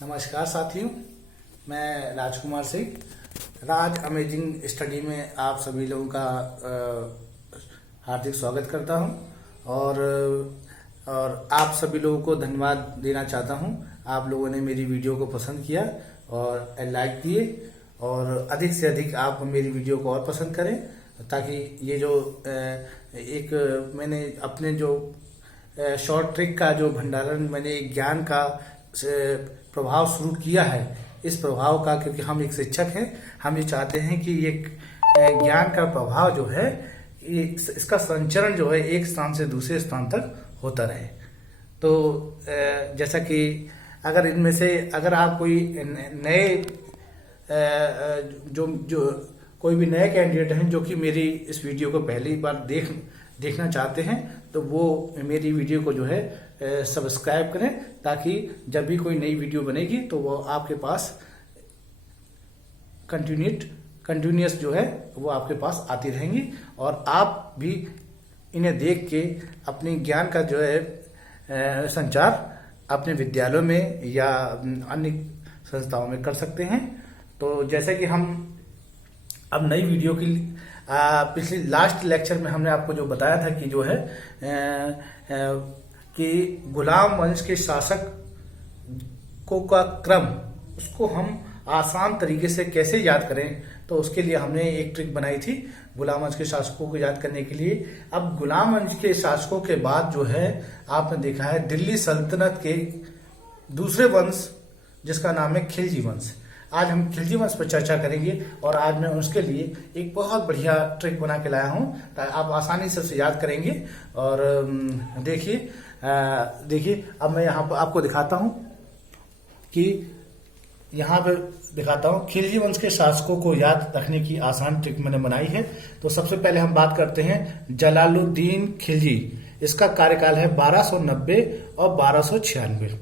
नमस्कार साथियों, मैं राजकुमार सिंह राज अमेजिंग स्टडी में आप सभी लोगों का हार्दिक स्वागत करता हूं और आप सभी लोगों को धन्यवाद देना चाहता हूं। आप लोगों ने मेरी वीडियो को पसंद किया और लाइक दिए और अधिक से अधिक आप मेरी वीडियो को और पसंद करें, ताकि ये जो एक मैंने अपने जो शॉर्ट ट्रिक का जो भंडारण मैंने एक ज्ञान का प्रभाव शुरू किया है, इस प्रभाव का, क्योंकि हम एक शिक्षक हैं, हम ये चाहते हैं कि एक ज्ञान का प्रभाव जो है इसका संचरण जो है एक स्थान से दूसरे स्थान तक होता रहे। तो जैसा कि अगर इनमें से अगर आप कोई नए जो कोई भी नए कैंडिडेट हैं जो कि मेरी इस वीडियो को पहली बार देखना चाहते हैं, तो वो मेरी वीडियो को जो है सब्सक्राइब करें, ताकि जब भी कोई नई वीडियो बनेगी तो वो आपके पास कंटिन्यूस जो है वो आपके पास आती रहेंगी और आप भी इन्हें देख के अपनी ज्ञान का जो है संचार अपने विद्यालयों में या अन्य संस्थाओं में कर सकते हैं। तो जैसे कि हम अब नई वीडियो की पिछली लास्ट लेक्चर में हमने आपको जो बताया था कि जो है कि गुलाम वंश के शासक का क्रम, उसको हम आसान तरीके से कैसे याद करें, तो उसके लिए हमने एक ट्रिक बनाई थी गुलाम वंश के शासकों को याद करने के लिए। अब गुलाम वंश के शासकों के बाद जो है आपने देखा है दिल्ली सल्तनत के दूसरे वंश जिसका नाम है खिलजी वंश। आज हम खिलजी वंश पर चर्चा करेंगे और आज मैं उसके लिए एक बहुत बढ़िया ट्रिक बना के लाया हूं, ताकि आप आसानी से उसे याद करेंगे। और देखिए अब मैं यहाँ पर आपको दिखाता हूं कि यहाँ पे दिखाता हूं खिलजी वंश के शासकों को याद रखने की आसान ट्रिक मैंने बनाई है। तो सबसे पहले हम बात करते हैं जलालुद्दीन खिलजी। इसका कार्यकाल है 1290 और 1296।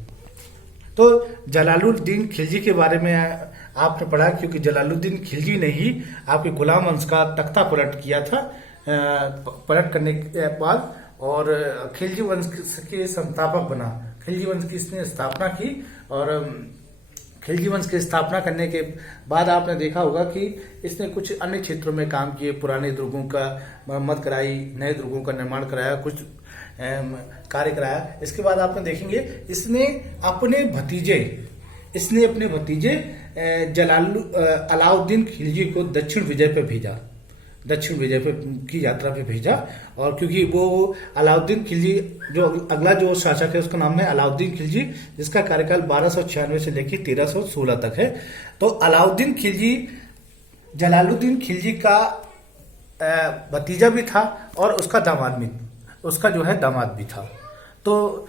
तो जलालुद्दीन खिलजी के बारे में आपने पढ़ा, क्योंकि जलालुद्दीन खिलजी ने ही आपके गुलाम वंश का तख्ता पलट किया था। पलट करने के बाद और खिलजी वंश के संस्थापक बना। खिलजी वंश की इसने स्थापना की और खिलजी वंश की स्थापना करने के बाद आपने देखा होगा कि इसने कुछ अन्य क्षेत्रों में काम किए, पुराने दुर्गों का मरम्मत कराई, नए दुर्गों का निर्माण कराया, कुछ कार्य कराया। इसके बाद आपने देखेंगे इसने अपने भतीजे अलाउद्दीन खिलजी को दक्षिण विजय की यात्रा पे भेजा। और क्योंकि वो अलाउद्दीन खिलजी जो अगला जो शासक है उसका नाम है अलाउद्दीन खिलजी, जिसका कार्यकाल 1296 से लेकर 1316 तक है। तो जलालुद्दीन खिलजी का भतीजा भी था और उसका दामाद भी था। तो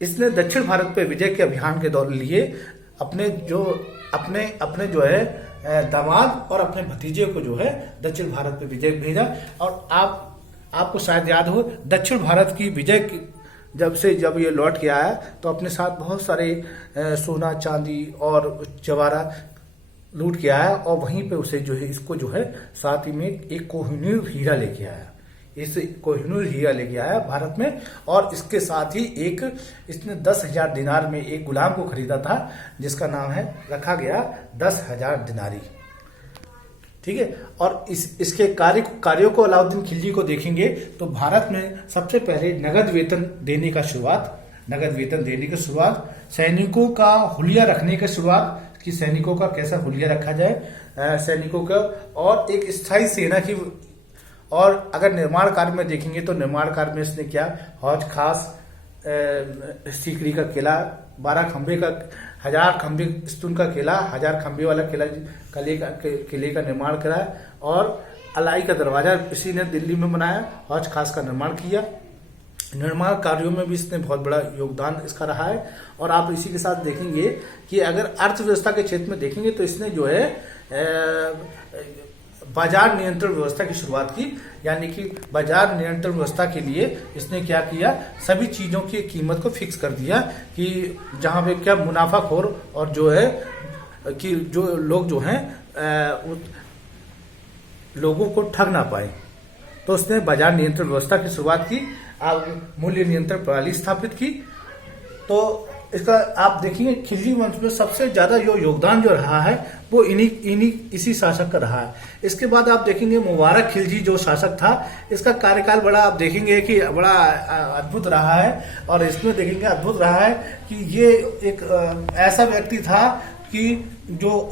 इसने दक्षिण भारत पे विजय के अभियान के दौर लिए अपने जो है दामाद और अपने भतीजे को जो है दक्षिण भारत पे विजय भेजा। और आपको शायद याद हो, दक्षिण भारत की विजय जब ये लौट के आया तो अपने साथ बहुत सारे सोना चांदी और जवाहरात लूट के आया और वहीं पे उसे जो है इसको जो है साथ ही में एक कोहिनूर हीरा लेके आया। इस कोहिनूर हीरा लेके आया भारत में, और इसके साथ ही इसने 10,000 दिनार में एक गुलाम को खरीदा था, जिसका नाम रखा गया 10,000 दिनारी। ठीक है। और इसके कार्यों को अलाउद्दीन खिलजी को देखेंगे तो भारत में सबसे पहले नगद वेतन देने की शुरुआत, सैनिकों का हुलिया रखने की शुरुआत, कि सैनिकों का कैसा हुलिया रखा जाए सैनिकों का, और एक स्थायी सेना की। और अगर निर्माण कार्य में देखेंगे तो निर्माण कार्य में इसने क्या, हौज खास सीकरी का किला, 12 खंबे का, 1000 खंबे स्तून का किला, 1000 खंबे वाला किले का निर्माण कराया। और अलाई का दरवाजा इसी ने दिल्ली में बनाया, हौज खास का निर्माण किया। निर्माण कार्यों में भी इसने बहुत बड़ा योगदान इसका रहा है। और आप इसी के साथ देखेंगे कि अगर अर्थव्यवस्था के क्षेत्र में देखेंगे तो इसने जो है बाजार नियंत्रण व्यवस्था की शुरुआत की। यानी कि बाजार नियंत्रण व्यवस्था के लिए इसने क्या किया, सभी चीजों की कीमत को फिक्स कर दिया कि जहां पे क्या मुनाफाखोर और जो है कि जो लोग जो हैं लोगों को ठग ना पाए। तो उसने बाजार नियंत्रण व्यवस्था की शुरुआत की, मूल्य नियंत्रण प्रणाली स्थापित की। तो इसका आप देखिए खिलजी वंश में सबसे ज्यादा जो योगदान जो रहा है वो इसी शासक का रहा है। इसके बाद आप देखेंगे मुबारक खिलजी जो शासक था, इसका कार्यकाल बड़ा आप देखेंगे कि बड़ा अद्भुत रहा है। और इसमें देखेंगे अद्भुत रहा है कि ये एक ऐसा व्यक्ति था कि जो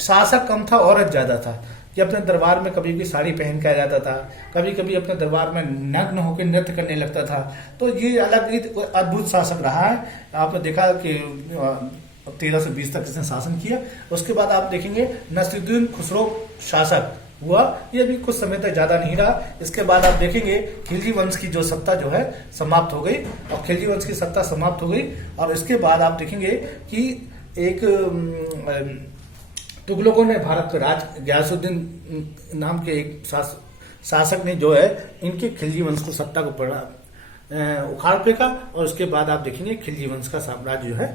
शासक कम था, औरत ज्यादा था, कि अपने दरबार में कभी भी साड़ी पहन के आ जाता था, कभी कभी अपने दरबार में नग्न होकर नृत्य करने लगता था। तो ये अलग ही अद्भुत शासक रहा है। आपने देखा कि 13 से 20 तक इसने शासन किया। उसके बाद आप देखेंगे नसीरुद्दीन खुसरो शासक हुआ, ये भी कुछ समय तक ज्यादा नहीं रहा। इसके बाद आप देखेंगे खिलजी वंश की जो सत्ता जो है समाप्त हो गई, और खिलजी वंश की सत्ता समाप्त हो गई। और इसके बाद आप देखेंगे कि एक तुगलकों ने भारत का राज, गयासुद्दीन नाम के एक शासक ने जो है इनके खिलजी वंश को सत्ता को उखाड़ फेंका। और उसके बाद आप देखेंगे खिलजी वंश का साम्राज्य जो है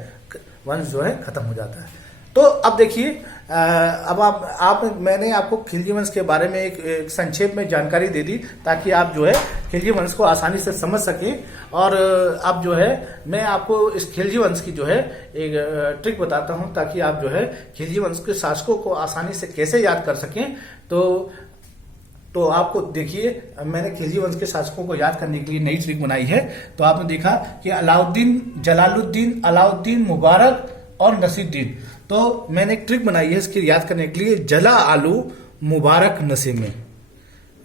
वंश जो है खत्म हो जाता है। तो अब देखिए अब मैंने आपको खिलजी वंश के बारे में एक संक्षेप में जानकारी दे दी, ताकि आप जो है खिलजी वंश को आसानी से समझ सकें। और अब जो है मैं आपको इस खिलजी वंश की जो है एक ट्रिक बताता हूं, ताकि आप जो है खिलजी वंश के शासकों को आसानी से कैसे याद कर सकें। तो आपको देखिए, मैंने खिलजी वंश के शासकों को याद करने के लिए नई ट्रिक बनाई है। तो आपने देखा कि अलाउद्दीन, जलालुद्दीन, अलाउद्दीन, मुबारक और नसीरुद्दीन। तो मैंने एक ट्रिक बनाई है इसकी याद करने के लिए, जला आलू मुबारक नसीब में,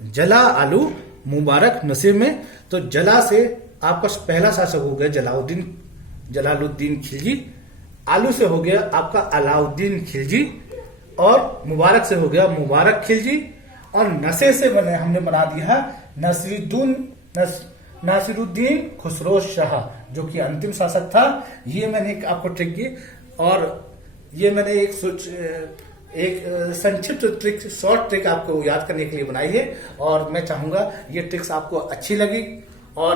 जला आलू मुबारक नसीब में। तो जला से आपका पहला शासक हो गया जलालुद्दीन खिलजी, आलू से हो गया आपका अलाउद्दीन खिलजी, और मुबारक से हो गया मुबारक खिलजी, और नशे से हमने बना दिया नासिरुद्दीन खुसरो शाह, जो कि अंतिम शासक था। ये मैंने आपको ट्रिक की, और ये मैंने एक संक्षिप्त ट्रिक, शॉर्ट ट्रिक आपको याद करने के लिए बनाई है। और मैं चाहूंगा ये ट्रिक्स आपको अच्छी लगी, और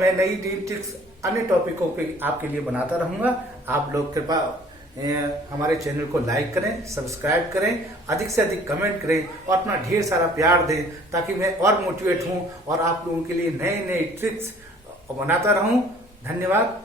मैं नई ट्रिक्स अन्य टॉपिकों पे आपके लिए बनाता रहूंगा। आप लोग कृपया हमारे चैनल को लाइक करें, सब्सक्राइब करें, अधिक से अधिक कमेंट करें और अपना ढेर सारा प्यार दें, ताकि मैं और मोटिवेट हूं और आप लोगों के लिए नए नए ट्रिक्स बनाता रहूं। धन्यवाद।